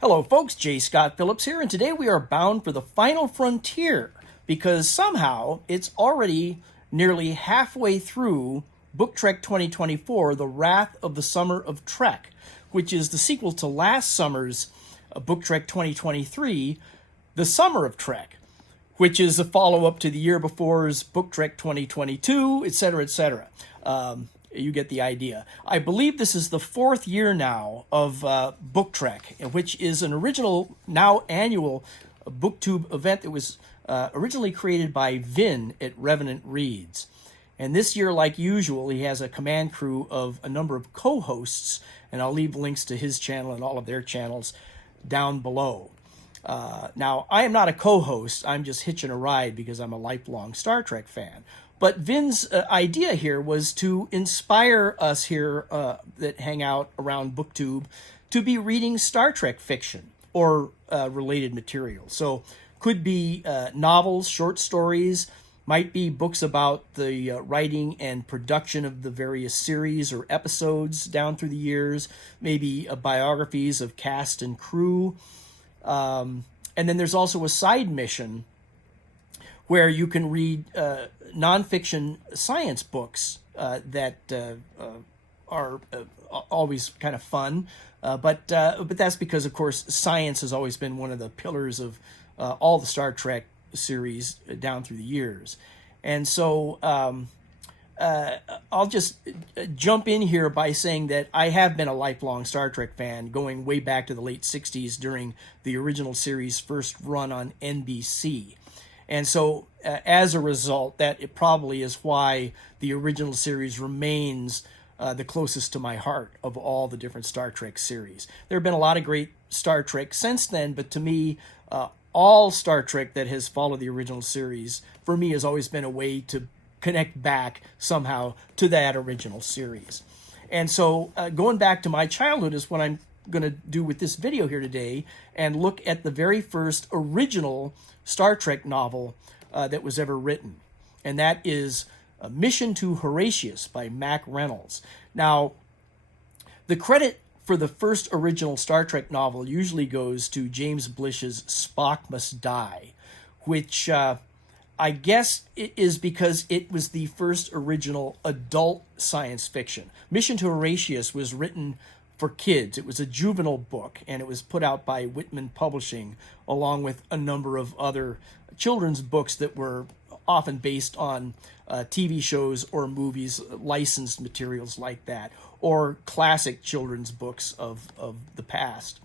Hello folks, J. Scott Phillips here, and today we are bound for the final frontier because somehow it's already nearly halfway through Book Trek 2024, The Wrath of the Summer of Trek, which is the sequel to last summer's Book Trek 2023, The Summer of Trek, which is a follow-up to the year before's Book Trek 2022, etc., etc. You get the idea. I believe this is the fourth year now of Book Trek, which is an original, now annual BookTube event that was originally created by Vin at Revenant Reads. And this year, like usual, he has a command crew of a number of co-hosts, and I'll leave links to his channel and all of their channels down below. Now, I am not a co-host. I'm just hitching a ride because I'm a lifelong Star Trek fan. But Vin's idea here was to inspire us here that hang out around BookTube to be reading Star Trek fiction or related material. So could be novels, short stories, might be books about the writing and production of the various series or episodes down through the years, maybe biographies of cast and crew. And then there's also a side mission where you can read nonfiction science books that are always kind of fun. But that's because, of course, science has always been one of the pillars of all the Star Trek series down through the years. And so I'll just jump in here by saying that I have been a lifelong Star Trek fan, going way back to the late 60s during the original series' first run on NBC. And so as a result, that it probably is why the original series remains the closest to my heart of all the different Star Trek series. There have been a lot of great Star Trek since then, but to me, all Star Trek that has followed the original series, for me, has always been a way to connect back somehow to that original series. And so going back to my childhood is what I'm going to do with this video here today, and look at the very first original Star Trek novel that was ever written. And that is Mission to Horatius by Mack Reynolds. Now, the credit for the first original Star Trek novel usually goes to James Blish's Spock Must Die, which I guess it is because it was the first original adult science fiction. Mission to Horatius was written for kids. It was a juvenile book, and it was put out by Whitman Publishing, along with a number of other children's books that were often based on TV shows or movies, licensed materials like that, or classic children's books of the past.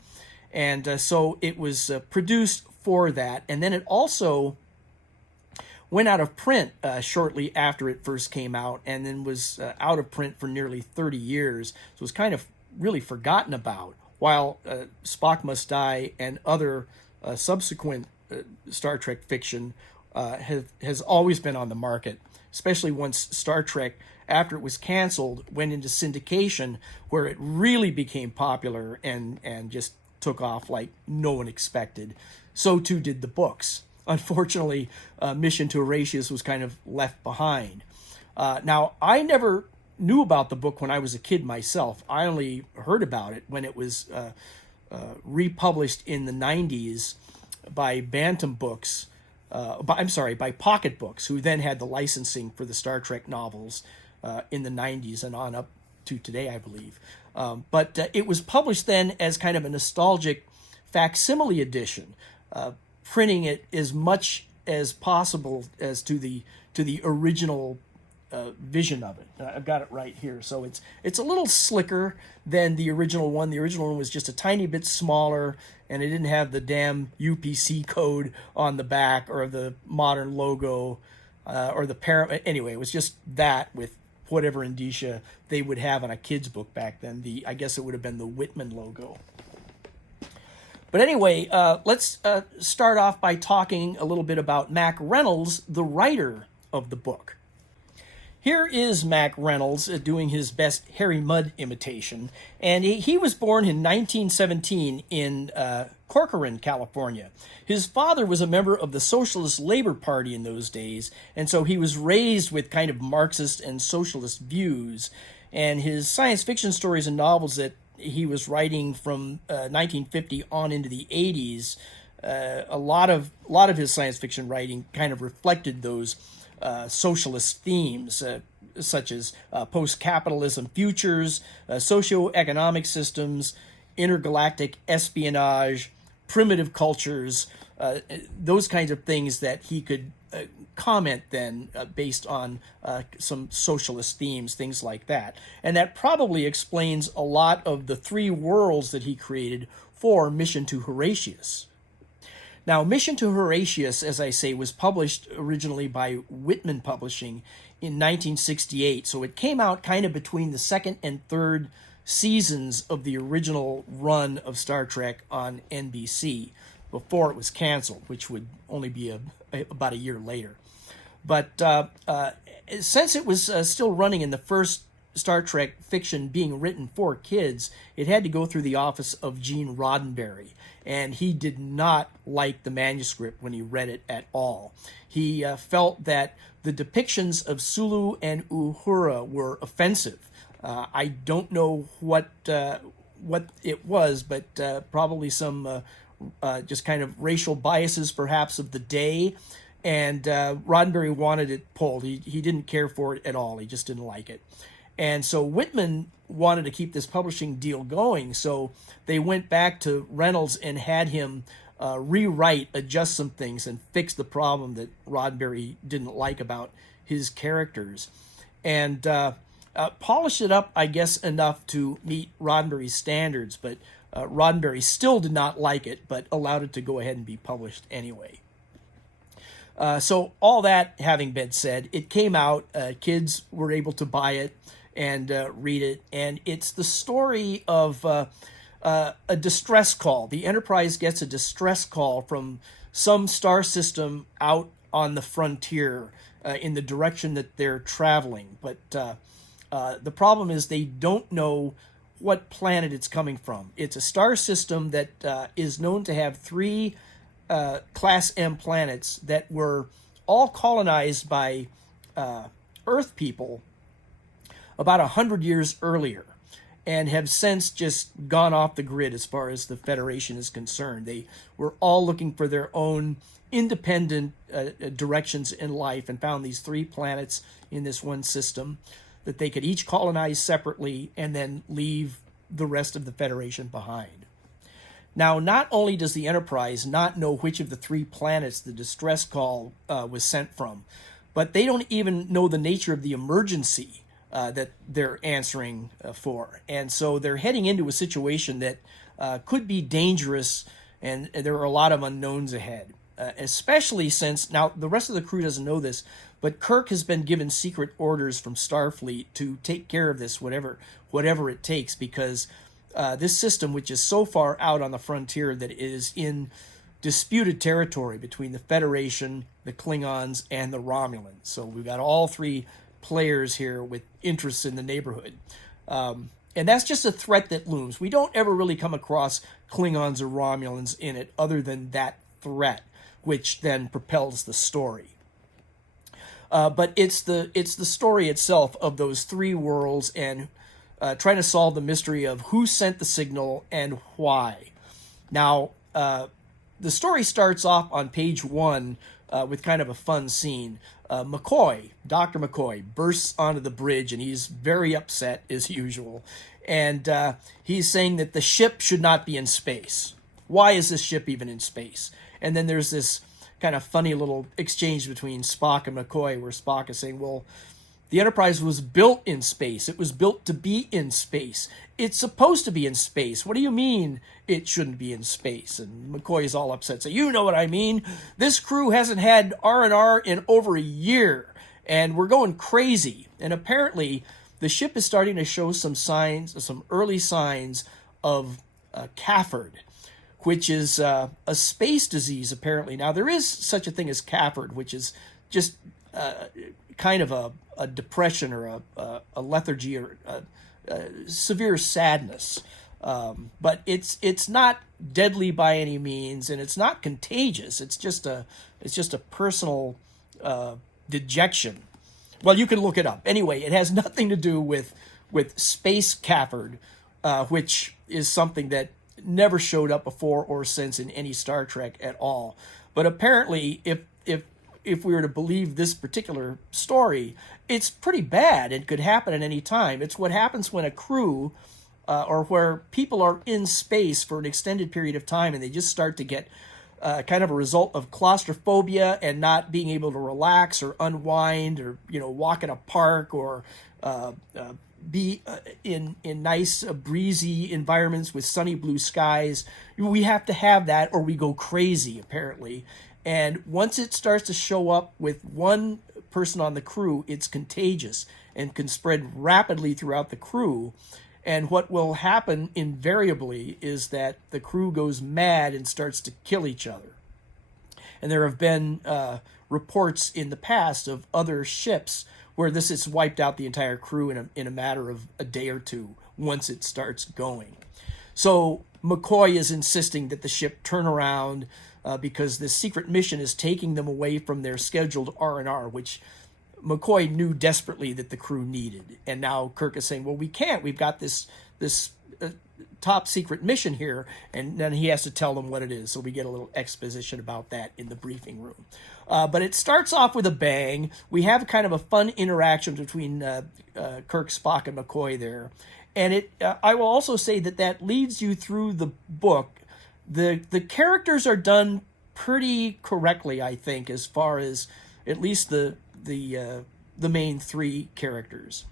And so it was produced for that, and then it also went out of print shortly after it first came out, and then was out of print for nearly 30 years. So it was kind of really forgotten about, while Spock Must Die and other subsequent Star Trek fiction has always been on the market, especially once Star Trek, after it was canceled, went into syndication, where it really became popular and just took off like no one expected. So too did the books. Unfortunately, Mission to Horatius was kind of left behind. Now, I never knew about the book when I was a kid myself. I only heard about it when it was republished in the 90s by Bantam Books, by Pocket Books, who then had the licensing for the Star Trek novels in the 90s and on up to today, I believe. But it was published then as kind of a nostalgic facsimile edition, printing it as much as possible as to the original vision of it. I've got it right here. So it's a little slicker than the original one. The original one was just a tiny bit smaller, and it didn't have the damn UPC code on the back or the modern logo or the parent. Anyway, it was just that with whatever indicia they would have on a kid's book back then. I guess it would have been the Whitman logo. But anyway, let's start off by talking a little bit about Mack Reynolds, the writer of the book. Here is Mack Reynolds doing his best Harry Mudd imitation, and he was born in 1917 in Corcoran, California. His father was a member of the Socialist Labor Party in those days, and so he was raised with kind of Marxist and socialist views, and his science fiction stories and novels that he was writing from 1950 on into the 80s, a lot of his science fiction writing kind of reflected those socialist themes, such as post-capitalism futures, socio-economic systems, intergalactic espionage, primitive cultures, those kinds of things that he could comment then based on some socialist themes, things like that. And that probably explains a lot of the three worlds that he created for Mission to Horatius. Now, Mission to Horatius, as I say, was published originally by Whitman Publishing in 1968. So it came out kind of between the second and third seasons of the original run of Star Trek on NBC before it was canceled, which would only be about a year later. But since it was still running in the first Star Trek fiction being written for kids, it had to go through the office of Gene Roddenberry, and he did not like the manuscript when he read it at all. He felt that the depictions of Sulu and Uhura were offensive. I don't know what it was, but probably some just kind of racial biases, perhaps, of the day. And Roddenberry wanted it pulled. He didn't care for it at all. He just didn't like it. And so Whitman wanted to keep this publishing deal going. So they went back to Reynolds and had him rewrite, adjust some things, and fix the problem that Roddenberry didn't like about his characters. And polished it up, I guess, enough to meet Roddenberry's standards. But Roddenberry still did not like it, but allowed it to go ahead and be published anyway. So all that having been said, it came out. Kids were able to buy it and read it. And it's the story of a distress call. The Enterprise gets a distress call from some star system out on the frontier in the direction that they're traveling. But the problem is they don't know what planet it's coming from. It's a star system that is known to have three Class M planets that were all colonized by Earth people about 100 years earlier and have since just gone off the grid as far as the Federation is concerned. They were all looking for their own independent directions in life and found these three planets in this one system that they could each colonize separately and then leave the rest of the Federation behind. Now, not only does the Enterprise not know which of the three planets the distress call was sent from, but they don't even know the nature of the emergency that they're answering for. And so they're heading into a situation that could be dangerous, and there are a lot of unknowns ahead, especially since, now the rest of the crew doesn't know this, but Kirk has been given secret orders from Starfleet to take care of this, whatever it takes, because this system, which is so far out on the frontier that it is in disputed territory between the Federation, the Klingons, and the Romulans. So we've got all three players here with interests in the neighborhood. And that's just a threat that looms. We don't ever really come across Klingons or Romulans in it other than that threat, which then propels the story. But it's the story itself of those three worlds and trying to solve the mystery of who sent the signal and why. Now, the story starts off on page 1 with kind of a fun scene. McCoy, Dr. McCoy, bursts onto the bridge and he's very upset as usual. And he's saying that the ship should not be in space. Why is this ship even in space? And then there's this kind of funny little exchange between Spock and McCoy where Spock is saying, well, the Enterprise was built in space. It was built to be in space. It's supposed to be in space. What do you mean it shouldn't be in space? And McCoy is all upset. So you know what I mean. This crew hasn't had R&R in over a year, and we're going crazy. And apparently, the ship is starting to show some signs, some early signs of Cafford, which is a space disease, apparently. Now, there is such a thing as Cafford, which is just kind of a depression or a lethargy or severe sadness. But it's not deadly by any means, and it's not contagious. It's just a personal dejection. Well, you can look it up. Anyway, it has nothing to do with space Cafford, which is something that never showed up before or since in any Star Trek at all. But apparently, if we were to believe this particular story, it's pretty bad. It could happen at any time. It's what happens when a crew or where people are in space for an extended period of time and they just start to get kind of a result of claustrophobia and not being able to relax or unwind or, walk in a park or be in nice breezy environments with sunny blue skies. We have to have that or we go crazy, apparently. And once it starts to show up with one person on the crew, it's contagious and can spread rapidly throughout the crew. And what will happen invariably is that the crew goes mad and starts to kill each other. And there have been reports in the past of other ships where this has wiped out the entire crew in a matter of a day or two once it starts going. So McCoy is insisting that the ship turn around because this secret mission is taking them away from their scheduled R&R, which McCoy knew desperately that the crew needed. And now Kirk is saying, well, we can't. We've got this top secret mission here. And then he has to tell them what it is. So we get a little exposition about that in the briefing room. But it starts off with a bang. We have kind of a fun interaction between Kirk, Spock, and McCoy there. And I will also say that leads you through the book. The characters are done pretty correctly, I think, as far as at least the main three characters.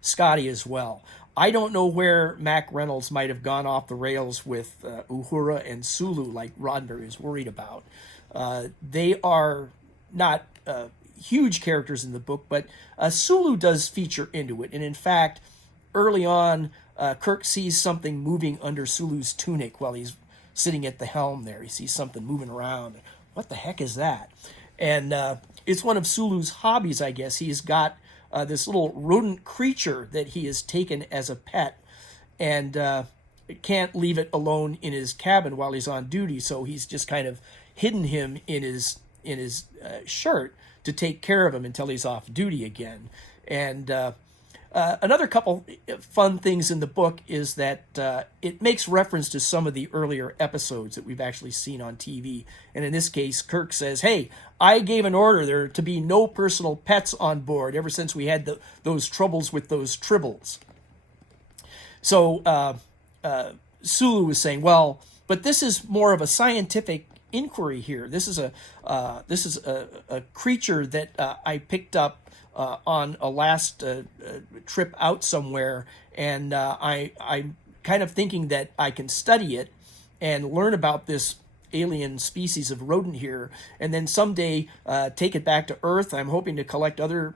Scotty as well. I don't know where Mack Reynolds might have gone off the rails with Uhura and Sulu like Roddenberry is worried about. They are not huge characters in the book, but Sulu does feature into it. And in fact, early on, Kirk sees something moving under Sulu's tunic while he's sitting at the helm there. He sees something moving around. What the heck is that? And it's one of Sulu's hobbies, I guess. He's got this little rodent creature that he has taken as a pet and can't leave it alone in his cabin while he's on duty. So he's just kind of hidden him in his shirt to take care of him until he's off duty again. And another couple fun things in the book is that it makes reference to some of the earlier episodes that we've actually seen on TV. And in this case, Kirk says, hey, I gave an order there to be no personal pets on board ever since we had those troubles with those tribbles. So Sulu was saying, well, but this is more of a scientific inquiry here. This is a creature that I picked up on a last trip out somewhere, and I'm kind of thinking that I can study it and learn about this alien species of rodent here, and then someday take it back to Earth. I'm hoping to collect other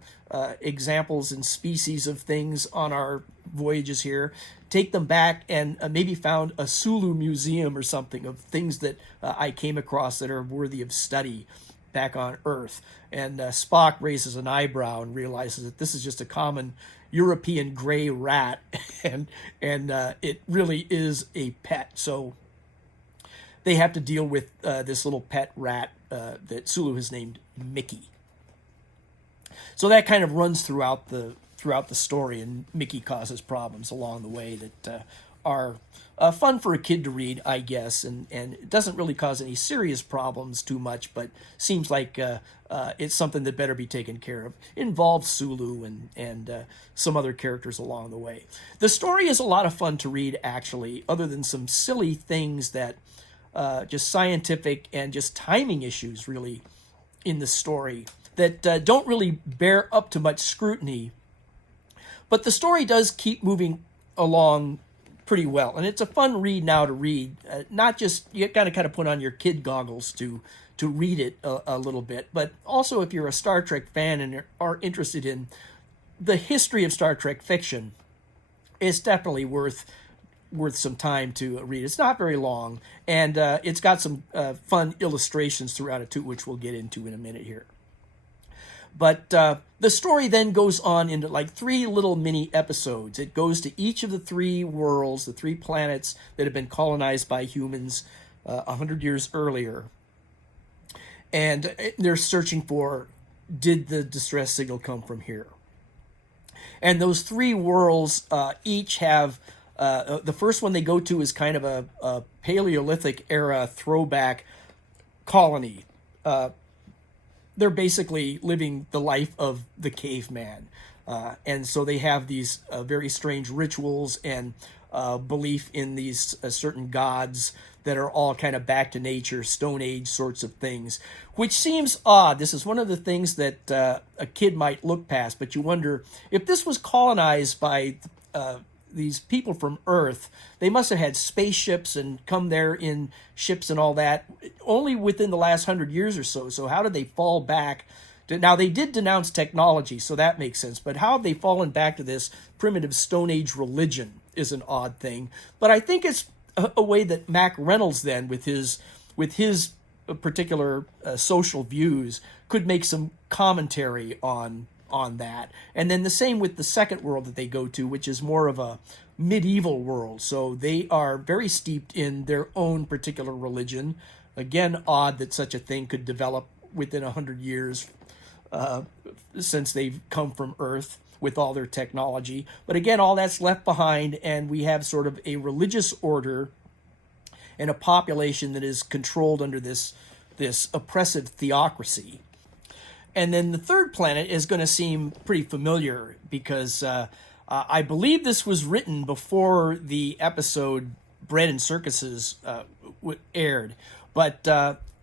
examples and species of things on our voyages here, take them back, and maybe found a Sulu museum or something of things that I came across that are worthy of study back on Earth. And Spock raises an eyebrow and realizes that this is just a common European gray rat, and it really is a pet. So they have to deal with this little pet rat that Sulu has named Mickey. So that kind of runs throughout the story, and Mickey causes problems along the way that are fun for a kid to read, I guess, and it doesn't really cause any serious problems too much, but seems like it's something that better be taken care of. It involves Sulu and some other characters along the way. The story is a lot of fun to read, actually, other than some silly things that just scientific and just timing issues, really, in the story that don't really bear up to much scrutiny. But the story does keep moving along pretty well, and it's a fun read now to read. Not just, you got to kind of put on your kid goggles to read it a little bit, but also if you're a Star Trek fan and are interested in the history of Star Trek fiction, it's definitely worth some time to read. It's not very long, and it's got some fun illustrations throughout it too, which we'll get into in a minute here. But the story then goes on into like 3 little mini episodes. It goes to each of the 3 worlds, the 3 planets that have been colonized by humans 100 years earlier. And they're searching for, did the distress signal come from here? And those 3 worlds each have The first one they go to is kind of a Paleolithic era throwback colony. They're basically living the life of the caveman. And so they have these very strange rituals and belief in these certain gods that are all kind of back to nature, Stone Age sorts of things, which seems odd. This is one of the things that a kid might look past, but you wonder if this was colonized by these people from Earth. They must have had spaceships and come there in ships and all that only within the last 100 years or so. So how did they fall back? Now, they did denounce technology, so that makes sense. But how have they fallen back to this primitive Stone Age religion is an odd thing. But I think it's a way that Mack Reynolds then, with his particular social views, could make some commentary on that. And then the same with the second world that they go to, which is more of a medieval world. So they are very steeped in their own particular religion. Again, odd that such a thing could develop within 100 years since they've come from Earth with all their technology. But again, all that's left behind, and we have sort of a religious order and a population that is controlled under this oppressive theocracy. And then the third planet is going to seem pretty familiar because I believe this was written before the episode Bread and Circuses aired. But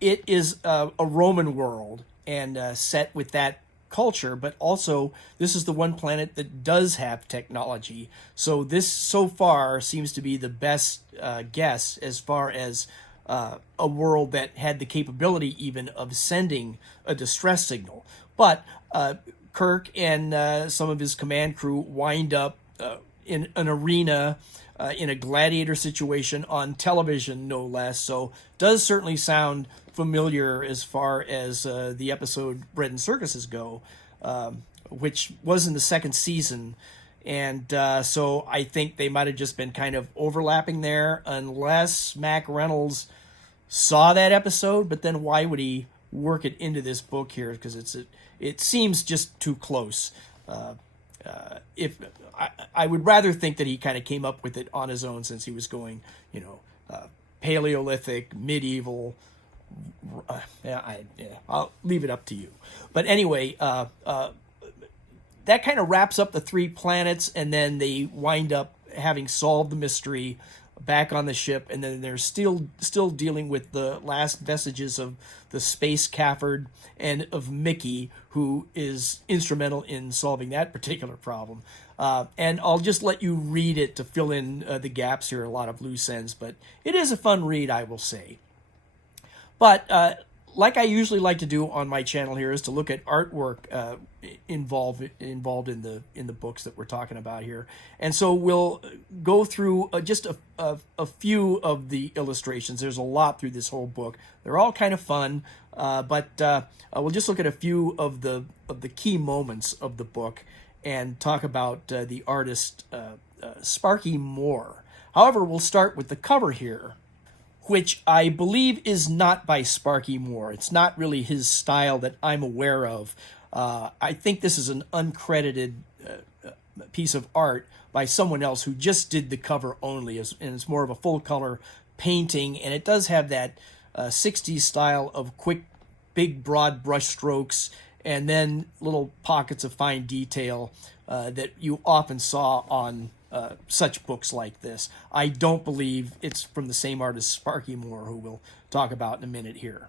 it is a Roman world and set with that culture, but also this is the one planet that does have technology. So this so far seems to be the best guess as far as a world that had the capability even of sending a distress signal. But Kirk and some of his command crew wind up in an arena in a gladiator situation on television, no less. So does certainly sound familiar as far as the episode Bread and Circuses go, which was in the second season. And so I think they might have just been kind of overlapping there, unless Mack Reynolds saw that episode. But then why would he work it into this book here? Because it seems just too close. If I would rather think that he kind of came up with it on his own, since he was going, Paleolithic, medieval. I'll leave it up to you. But anyway, that kind of wraps up the three planets, and then they wind up having solved the mystery back on the ship, and then they're still dealing with the last vestiges of the space Cafford and of Mickey, who is instrumental in solving that particular problem. And I'll just let you read it to fill in the gaps here, a lot of loose ends, but it is a fun read, I will say. But like I usually like to do on my channel here, is to look at artwork involved in the books that we're talking about here. And so we'll go through just a few of the illustrations. There's a lot through this whole book. They're all kind of fun, but we'll just look at a few of the key moments of the book and talk about the artist Sparky Moore. However, we'll start with the cover here, which I believe is not by Sparky Moore. It's not really his style that I'm aware of. I think this is an uncredited piece of art by someone else who just did the cover only, and it's more of a full-color painting, and it does have that 60s style of quick, big, broad brush strokes, and then little pockets of fine detail that you often saw on such books like this. I don't believe it's from the same artist, Sparky Moore, who we'll talk about in a minute here.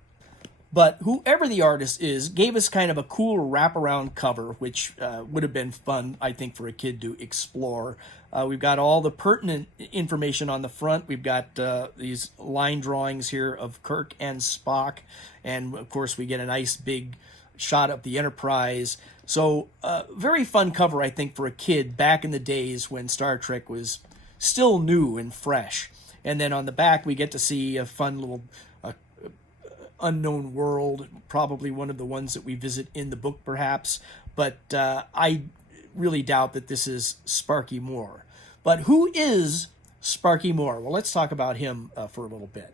But whoever the artist is, gave us kind of a cool wraparound cover, which would have been fun, I think, for a kid to explore. We've got all the pertinent information on the front. We've got these line drawings here of Kirk and Spock. And, of course, we get a nice big shot of the Enterprise. So very fun cover, I think, for a kid back in the days when Star Trek was still new and fresh. And then on the back, we get to see a fun little unknown world, probably one of the ones that we visit in the book, perhaps. But I really doubt that this is Sparky Moore. But who is Sparky Moore? Well, let's talk about him for a little bit.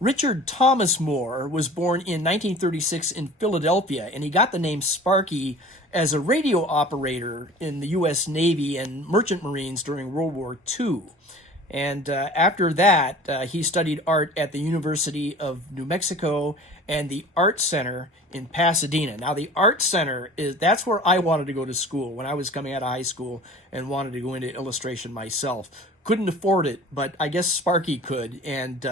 Richard Thomas Moore was born in 1936 in Philadelphia, and he got the name Sparky as a radio operator in the U.S. Navy and Merchant Marines during World War II. And after that, he studied art at the University of New Mexico and the Art Center in Pasadena. Now, the Art Center that's where I wanted to go to school when I was coming out of high school and wanted to go into illustration myself. Couldn't afford it, but I guess Sparky could. And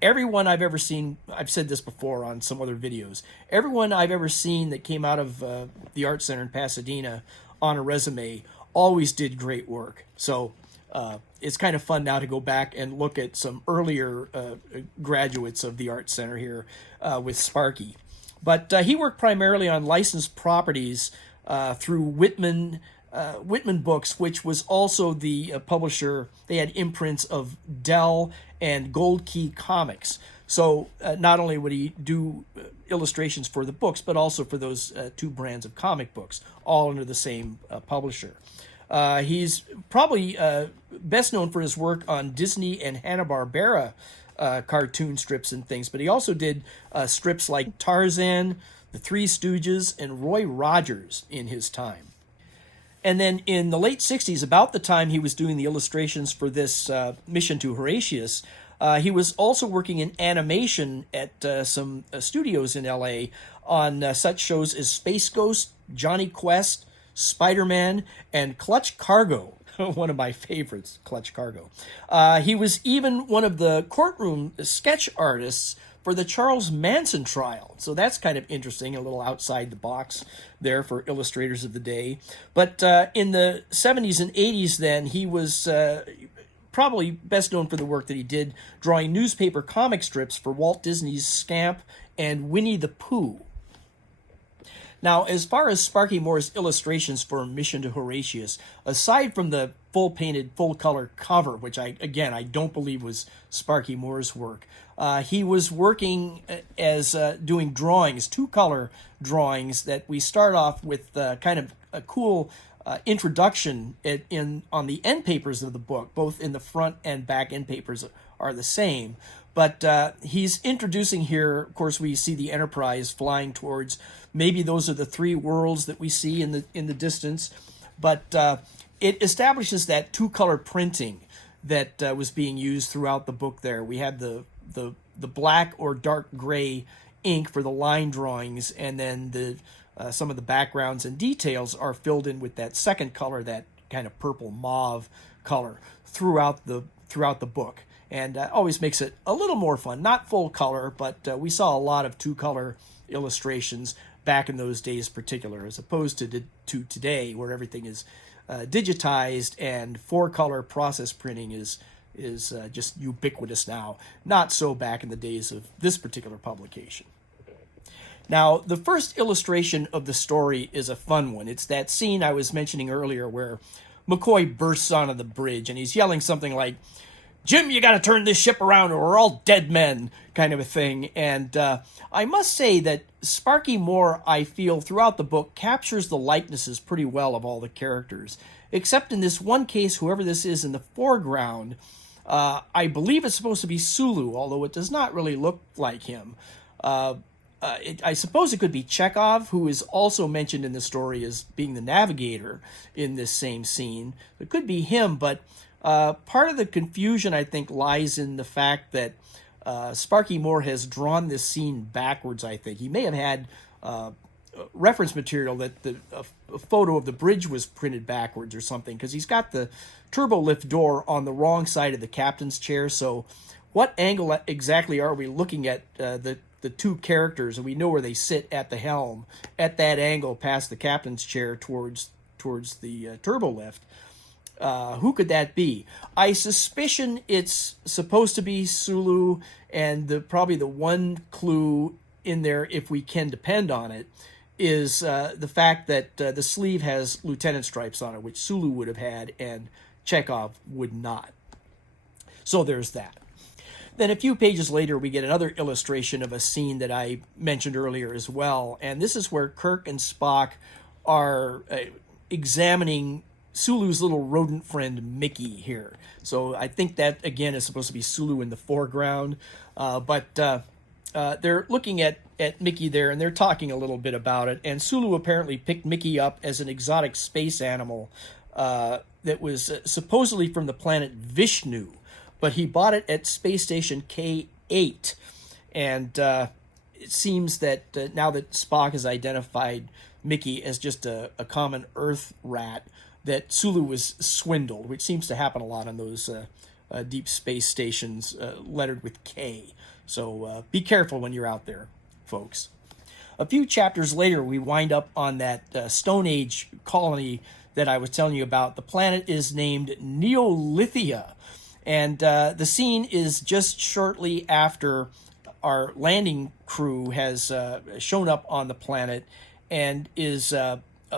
everyone I've ever seen, I've said this before on some other videos, everyone I've ever seen that came out of the Art Center in Pasadena on a resume always did great work. So it's kind of fun now to go back and look at some earlier graduates of the Art Center here with Sparky. But he worked primarily on licensed properties through Whitman Books, which was also the publisher. They had imprints of Dell and Gold Key Comics. So not only would he do illustrations for the books, but also for those two brands of comic books, all under the same publisher. He's probably best known for his work on Disney and Hanna-Barbera cartoon strips and things, but he also did strips like Tarzan, The Three Stooges, and Roy Rogers in his time. And then in the late 60s, about the time he was doing the illustrations for this Mission to Horatius, he was also working in animation at some studios in LA on such shows as Space Ghost, Johnny Quest, Spider-Man, and Clutch Cargo, one of my favorites, Clutch Cargo. He was even one of the courtroom sketch artists for the Charles Manson trial. So that's kind of interesting, a little outside the box there for illustrators of the day. But in the 70s and 80s then, he was probably best known for the work that he did drawing newspaper comic strips for Walt Disney's Scamp and Winnie the Pooh. Now, as far as Sparky Moore's illustrations for Mission to Horatius, aside from the full-painted, full-color cover, which I don't believe was Sparky Moore's work, he was working as doing drawings, two-color drawings that we start off with kind of a cool introduction on the end papers of the book. Both in the front and back end papers are the same. But he's introducing here, of course, we see the Enterprise flying towards, maybe those are the three worlds that we see in the distance. But it establishes that two-color printing that was being used throughout the book there. We had the black or dark gray ink for the line drawings, and then some of the backgrounds and details are filled in with that second color, that kind of purple mauve color throughout the book. And always makes it a little more fun. Not full color, but we saw a lot of two-color illustrations back in those days particular, as opposed to today, where everything is digitized and four-color process printing is just ubiquitous now. Not so back in the days of this particular publication. Now, the first illustration of the story is a fun one. It's that scene I was mentioning earlier where McCoy bursts onto the bridge and he's yelling something like, "Jim, you got to turn this ship around or we're all dead men," kind of a thing. And I must say that Sparky Moore, I feel, throughout the book, captures the likenesses pretty well of all the characters. Except in this one case, whoever this is in the foreground, I believe it's supposed to be Sulu, although it does not really look like him. I suppose it could be Chekhov, who is also mentioned in the story as being the navigator in this same scene. It could be him, but part of the confusion, I think, lies in the fact that Sparky Moore has drawn this scene backwards, I think. He may have had reference material that a photo of the bridge was printed backwards or something, because he's got the turbo lift door on the wrong side of the captain's chair. So what angle exactly are we looking at the two characters, and we know where they sit at the helm, at that angle past the captain's chair towards the turbo lift? Who could that be? I suspicion it's supposed to be Sulu, and probably the one clue in there, if we can depend on it, is the fact that the sleeve has lieutenant stripes on it, which Sulu would have had and Chekhov would not. So there's that. Then a few pages later, we get another illustration of a scene that I mentioned earlier as well, and this is where Kirk and Spock are examining Sulu's little rodent friend Mickey here. So I think that again is supposed to be Sulu in the foreground, but they're looking at Mickey there, and they're talking a little bit about it. And Sulu apparently picked Mickey up as an exotic space animal that was supposedly from the planet Vishnu, but he bought it at space station K8. And it seems that now that Spock has identified Mickey as just a common Earth rat, that Sulu was swindled, which seems to happen a lot on those deep space stations lettered with K. So be careful when you're out there, folks. A few chapters later, we wind up on that Stone Age colony that I was telling you about. The planet is named Neolithia, and the scene is just shortly after our landing crew has shown up on the planet and is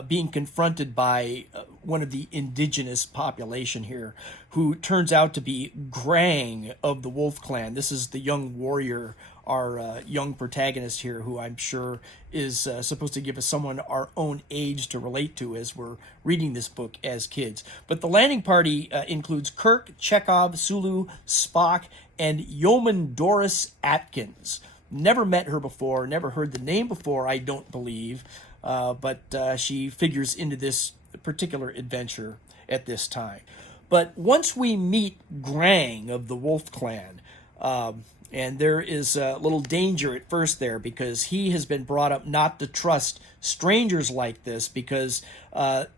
being confronted by one of the indigenous population here, who turns out to be Grang of the Wolf Clan. This is the young warrior, our young protagonist here, who I'm sure is supposed to give us someone our own age to relate to as we're reading this book as kids. But the landing party includes Kirk, Chekhov, Sulu, Spock, and Yeoman Doris Atkins. Never met her before, never heard the name before, I don't believe, but she figures into this particular adventure at this time. But once we meet Grang of the Wolf Clan, and there is a little danger at first there, because he has been brought up not to trust strangers like this, because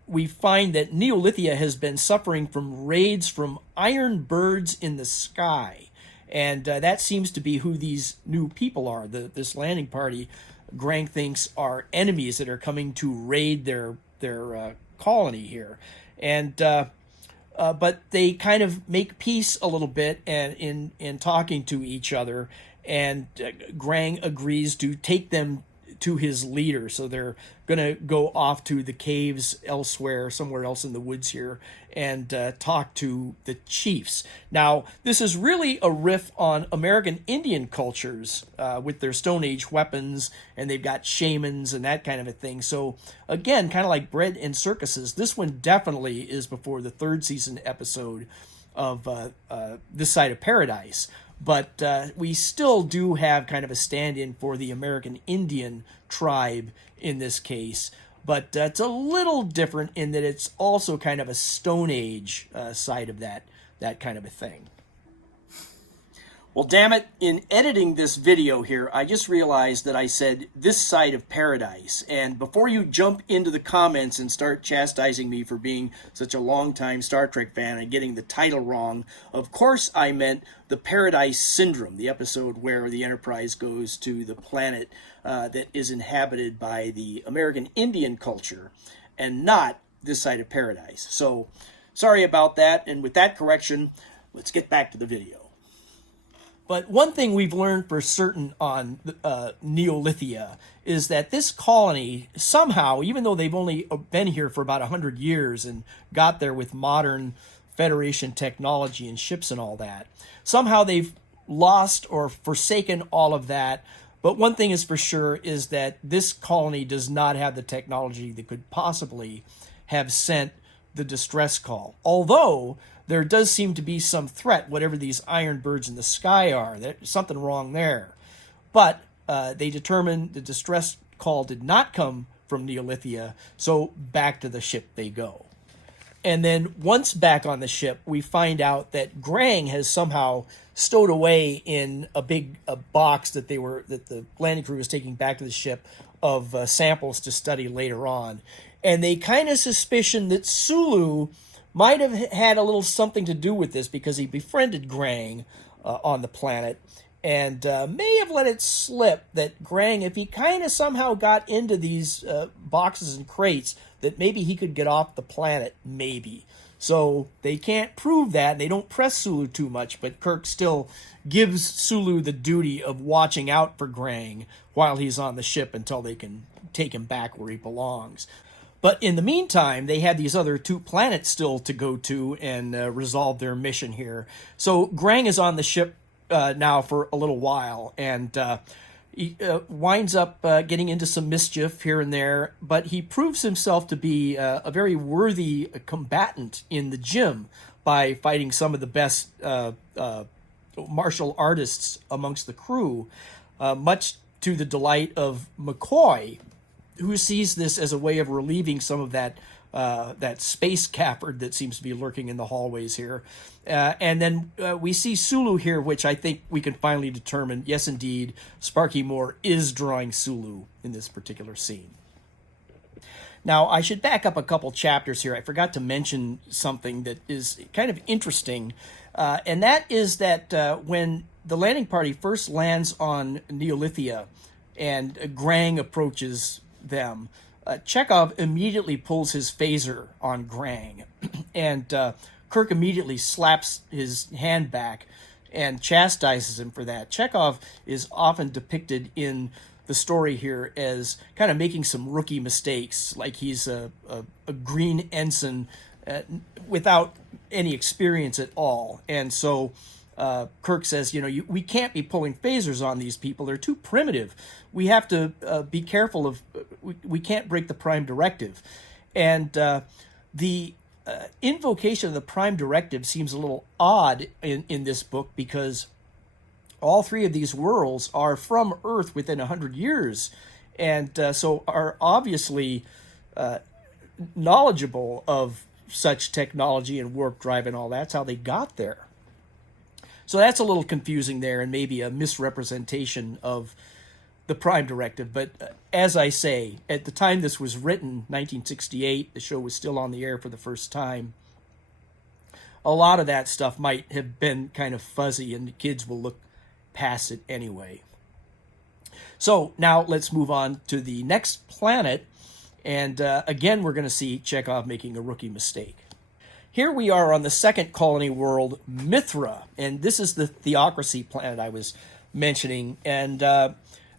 we find that Neolithia has been suffering from raids from iron birds in the sky. And that seems to be who these new people are. This landing party, Grang thinks, are enemies that are coming to raid their colony here. And but they kind of make peace a little bit and in talking to each other, and Grang agrees to take them to his leader. So they're going to go off to the caves elsewhere, somewhere else in the woods here, and talk to the chiefs. Now, this is really a riff on American Indian cultures with their Stone Age weapons, and they've got shamans and that kind of a thing. So again, kind of like Bread and Circuses, this one definitely is before the third season episode of This Side of Paradise. But we still do have kind of a stand-in for the American Indian tribe in this case. But it's a little different in that it's also kind of a Stone Age side of that kind of a thing. Well, damn it, in editing this video here, I just realized that I said This Side of Paradise. And before you jump into the comments and start chastising me for being such a long-time Star Trek fan and getting the title wrong, of course I meant the Paradise Syndrome, the episode where the Enterprise goes to the planet that is inhabited by the American Indian culture, and not This Side of Paradise. So, sorry about that, and with that correction, let's get back to the video. But one thing we've learned for certain on Neolithia is that this colony somehow, even though they've only been here for about 100 years and got there with modern Federation technology and ships and all that, somehow they've lost or forsaken all of that. But one thing is for sure is that this colony does not have the technology that could possibly have sent the distress call. Although there does seem to be some threat, whatever these iron birds in the sky are. There's something wrong there. But they determined the distress call did not come from Neolithia, so back to the ship they go. And then once back on the ship, we find out that Grang has somehow stowed away in a big box that the landing crew was taking back to the ship of samples to study later on. And they kind of suspicion that Sulu might have had a little something to do with this, because he befriended Grang on the planet, and may have let it slip that Grang, if he kind of somehow got into these boxes and crates, that maybe he could get off the planet, maybe. So they can't prove that, and they don't press Sulu too much, but Kirk still gives Sulu the duty of watching out for Grang while he's on the ship until they can take him back where he belongs. But in the meantime, they had these other two planets still to go to and resolve their mission here. So Grang is on the ship now for a little while, and He winds up getting into some mischief here and there, but he proves himself to be a very worthy combatant in the gym by fighting some of the best martial artists amongst the crew, much to the delight of McCoy, who sees this as a way of relieving some of that space cappard that seems to be lurking in the hallways here. And then we see Sulu here, which I think we can finally determine, yes, indeed, Sparky Moore is drawing Sulu in this particular scene. Now, I should back up a couple chapters here. I forgot to mention something that is kind of interesting, and that is that when the landing party first lands on Neolithia and Grang approaches them, Chekhov immediately pulls his phaser on Grang, and Kirk immediately slaps his hand back and chastises him for that. Chekhov is often depicted in the story here as kind of making some rookie mistakes, like he's a green ensign without any experience at all. And so Kirk says, we can't be pulling phasers on these people. They're too primitive. We have to be careful of, we can't break the Prime Directive. And the invocation of the Prime Directive seems a little odd in this book, because all three of these worlds are from Earth within 100 years, and so are obviously knowledgeable of such technology and warp drive and all that. That's how they got there. So that's a little confusing there, and maybe a misrepresentation of the Prime Directive. But as I say, at the time this was written, 1968, the show was still on the air for the first time, a lot of that stuff might have been kind of fuzzy, and the kids will look past it anyway. So now let's move on to the next planet, and again we're going to see Chekhov making a rookie mistake. Here we are on the second colony world, Mithra, and this is the theocracy planet I was mentioning, and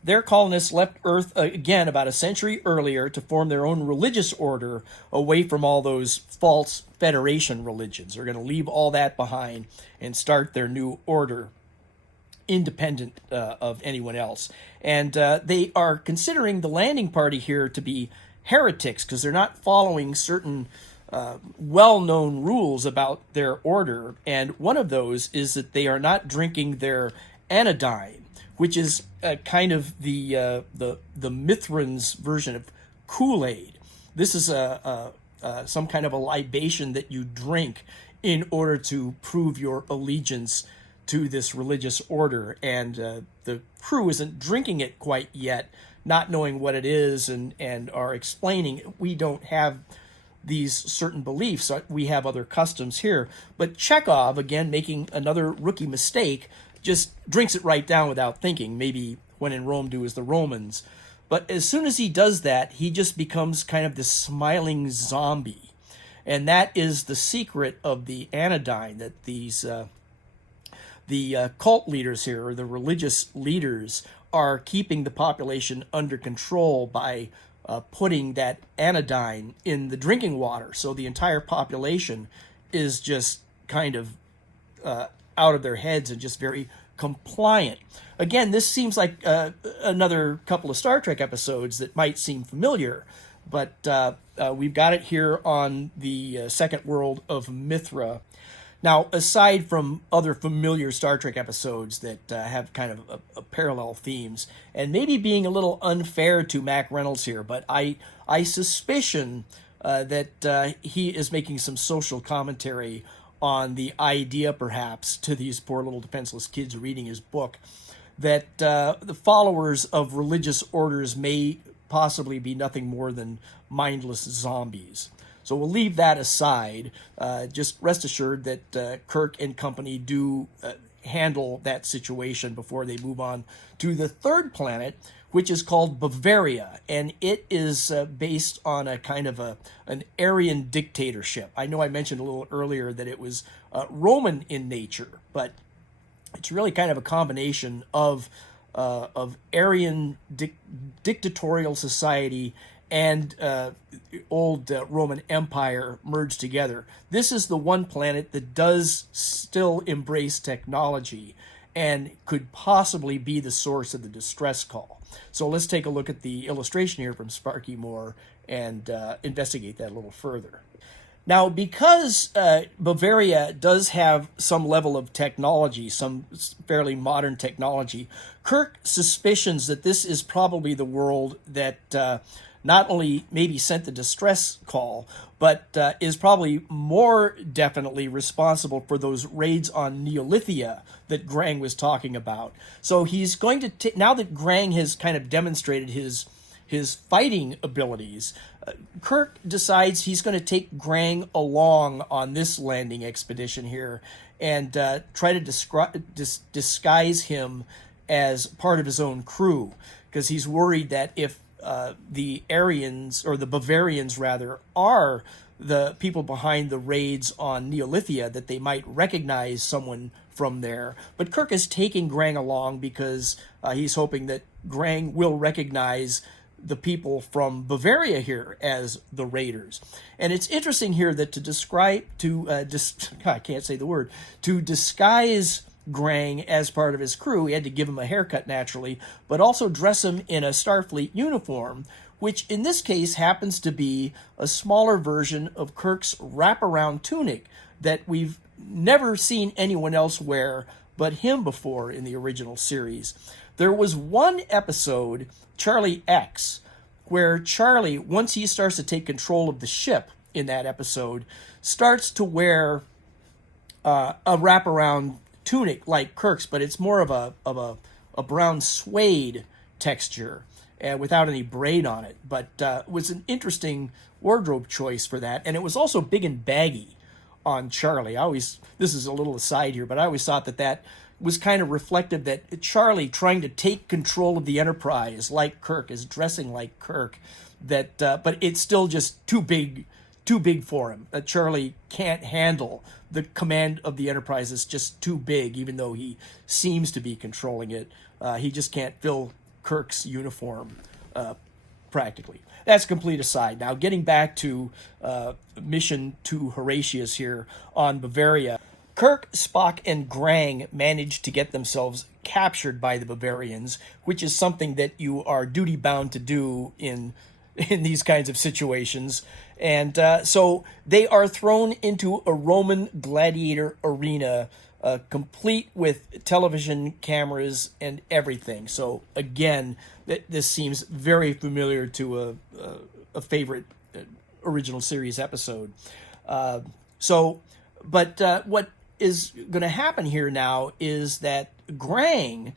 their colonists left Earth again about a century earlier to form their own religious order away from all those false Federation religions. They're going to leave all that behind and start their new order independent of anyone else. And they are considering the landing party here to be heretics because they're not following certain well-known rules about their order. And one of those is that they are not drinking their anodyne, which is kind of the Mithrans' version of Kool-Aid. This is some kind of a libation that you drink in order to prove your allegiance to this religious order, and the crew isn't drinking it quite yet, not knowing what it is, and are explaining, we don't have these certain beliefs, we have other customs here. But Chekhov, again, making another rookie mistake, just drinks it right down without thinking. Maybe when in Rome, do as the Romans. But as soon as he does that, he just becomes kind of this smiling zombie. And that is the secret of the anodyne, that these the cult leaders here, or the religious leaders, are keeping the population under control by putting that anodyne in the drinking water. So the entire population is just kind of out of their heads and just very compliant. Again, this seems like another couple of Star Trek episodes that might seem familiar, but we've got it here on the second world of Mithra. Now, aside from other familiar Star Trek episodes that have kind of a parallel themes, and maybe being a little unfair to Mack Reynolds here, but I suspicion that he is making some social commentary on the idea, perhaps, to these poor little defenseless kids reading his book, that the followers of religious orders may possibly be nothing more than mindless zombies. So we'll leave that aside. Just rest assured that Kirk and company do handle that situation before they move on to the third planet, which is called Bavaria, and it is based on a kind of an Aryan dictatorship. I know I mentioned a little earlier that it was Roman in nature, but it's really kind of a combination of Aryan dictatorial society and old Roman Empire merged together. This is the one planet that does still embrace technology, and could possibly be the source of the distress call. So let's take a look at the illustration here from Sparky Moore and investigate that a little further. Now, because Bavaria does have some level of technology, some fairly modern technology, Kirk suspicions that this is probably the world that not only maybe sent the distress call, but is probably more definitely responsible for those raids on Neolithia that Grang was talking about. So he's going to, now that Grang has kind of demonstrated his fighting abilities, Kirk decides he's going to take Grang along on this landing expedition here and try to disguise him as part of his own crew, because he's worried that if the Aryans, or the Bavarians rather, are the people behind the raids on Neolithia, that they might recognize someone from there. But Kirk is taking Grang along because he's hoping that Grang will recognize the people from Bavaria here as the raiders. And it's interesting here that I can't say the word, to disguise Grang as part of his crew, he had to give him a haircut naturally, but also dress him in a Starfleet uniform, which in this case happens to be a smaller version of Kirk's wraparound tunic that we've never seen anyone else wear but him before in the original series. There was one episode, Charlie X, where Charlie, once he starts to take control of the ship in that episode, starts to wear a wraparound tunic like Kirk's, but it's more of a brown suede texture without any braid on it. But it was an interesting wardrobe choice for that, and it was also big and baggy on Charlie. This is a little aside here, but I always thought that was kind of reflective that Charlie, trying to take control of the Enterprise like Kirk, is dressing like Kirk, but it's still just too big for him. Charlie can't handle the command of the Enterprise. Is just too big, even though he seems to be controlling it. He just can't fill Kirk's uniform practically. That's a complete aside. Now, getting back to mission to Horatius here on Bavaria, Kirk, Spock, and Grang managed to get themselves captured by the Bavarians, which is something that you are duty-bound to do in these kinds of situations. And so they are thrown into a Roman gladiator arena, complete with television cameras and everything. So again, this seems very familiar to a favorite original series episode. But what is going to happen here now is that Grang,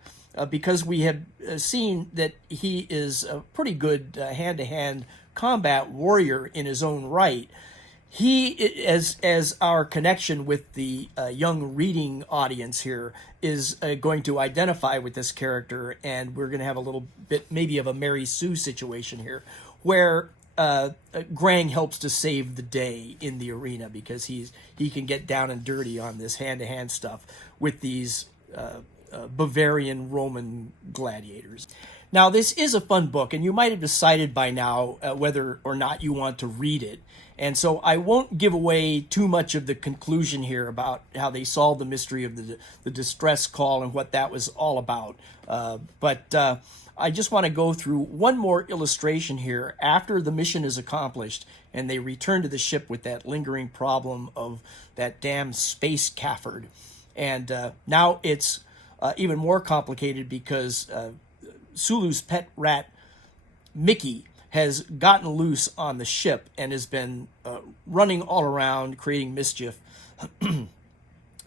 because we have seen that he is a pretty good hand-to-hand combat warrior in his own right, he, as our connection with the young reading audience here, is going to identify with this character, and we're going to have a little bit maybe of a Mary Sue situation here, where Grang helps to save the day in the arena because he can get down and dirty on this hand-to-hand stuff with these Bavarian Roman gladiators. Now, this is a fun book, and you might have decided by now whether or not you want to read it. And so I won't give away too much of the conclusion here about how they solved the mystery of the distress call and what that was all about. But I just want to go through one more illustration here after the mission is accomplished and they return to the ship with that lingering problem of that damn space cafford. And now it's even more complicated because Sulu's pet rat, Mickey, has gotten loose on the ship and has been running all around, creating mischief.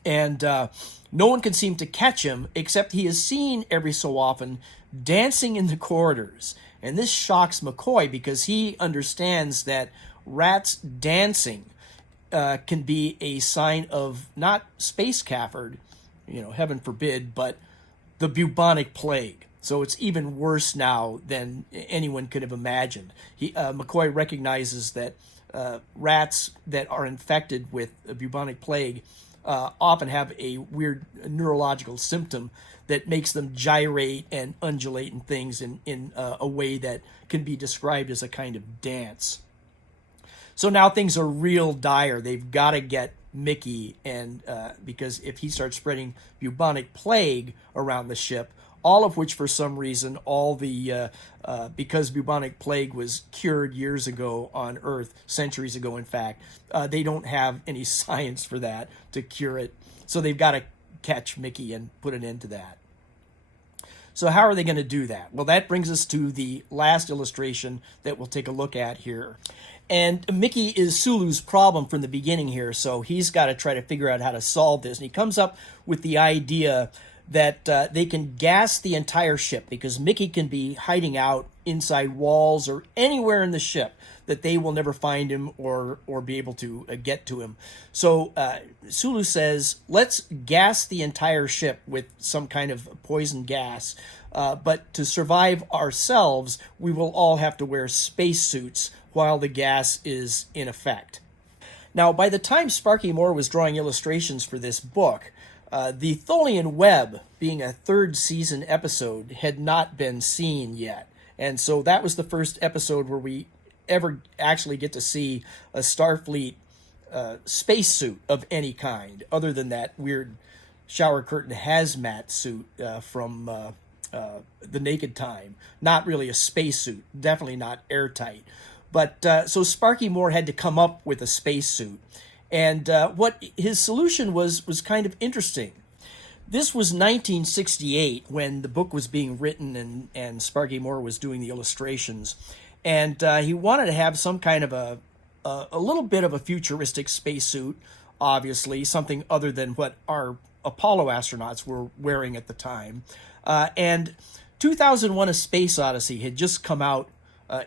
And no one can seem to catch him, except he is seen every so often dancing in the corridors. And this shocks McCoy because he understands that rats dancing can be a sign of not space cafford, heaven forbid, but the bubonic plague. So it's even worse now than anyone could have imagined. McCoy recognizes that rats that are infected with a bubonic plague often have a weird neurological symptom that makes them gyrate and undulate and things in a way that can be described as a kind of dance. So now things are real dire. They've got to get Mickey, and because if he starts spreading bubonic plague around the ship, all of which for some reason, because bubonic plague was cured years ago on Earth, centuries ago in fact, they don't have any science for that to cure it. So they've got to catch Mickey and put an end to that. So how are they going to do that? Well, that brings us to the last illustration that we'll take a look at here. And Mickey is Sulu's problem from the beginning here, so he's got to try to figure out how to solve this. And he comes up with the idea that they can gas the entire ship, because Mickey can be hiding out inside walls or anywhere in the ship that they will never find him or be able to get to him. So Sulu says, let's gas the entire ship with some kind of poison gas, but to survive ourselves, we will all have to wear spacesuits while the gas is in effect. Now, by the time Sparky Moore was drawing illustrations for this book, the Tholian Web, being a third season episode, had not been seen yet. And so that was the first episode where we ever actually get to see a Starfleet spacesuit of any kind, other than that weird shower curtain hazmat suit from The Naked Time. Not really a spacesuit, definitely not airtight. But so Sparky Moore had to come up with a spacesuit. And what his solution was kind of interesting. This was 1968 when the book was being written and Sparky Moore was doing the illustrations. And he wanted to have some kind of a little bit of a futuristic spacesuit, obviously, something other than what our Apollo astronauts were wearing at the time. And 2001: A Space Odyssey had just come out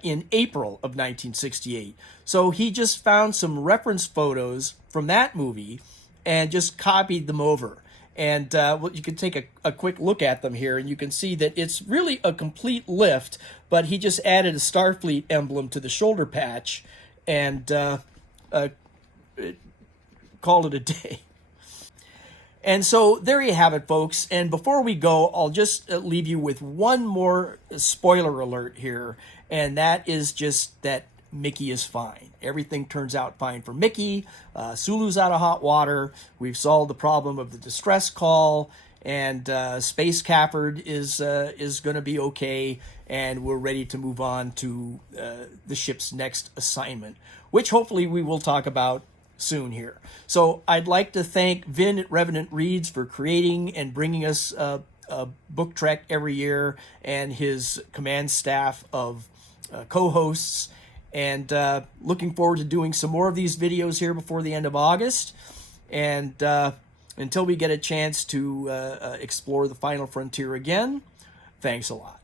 in April of 1968. So he just found some reference photos from that movie and just copied them over. And well, you can take a quick look at them here, and you can see that it's really a complete lift, but he just added a Starfleet emblem to the shoulder patch and called it a day. And so there you have it, folks. And before we go, I'll just leave you with one more spoiler alert here, and that is just that Mickey is fine. Everything turns out fine for Mickey. Sulu's out of hot water. We've solved the problem of the distress call, and Space Cafford is going to be okay, and we're ready to move on to the ship's next assignment, which hopefully we will talk about soon here. So I'd like to thank Vin at Revenant Reads for creating and bringing us a Book Trek every year, and his command staff of co-hosts. And looking forward to doing some more of these videos here before the end of August. And until we get a chance to explore the final frontier again, thanks a lot.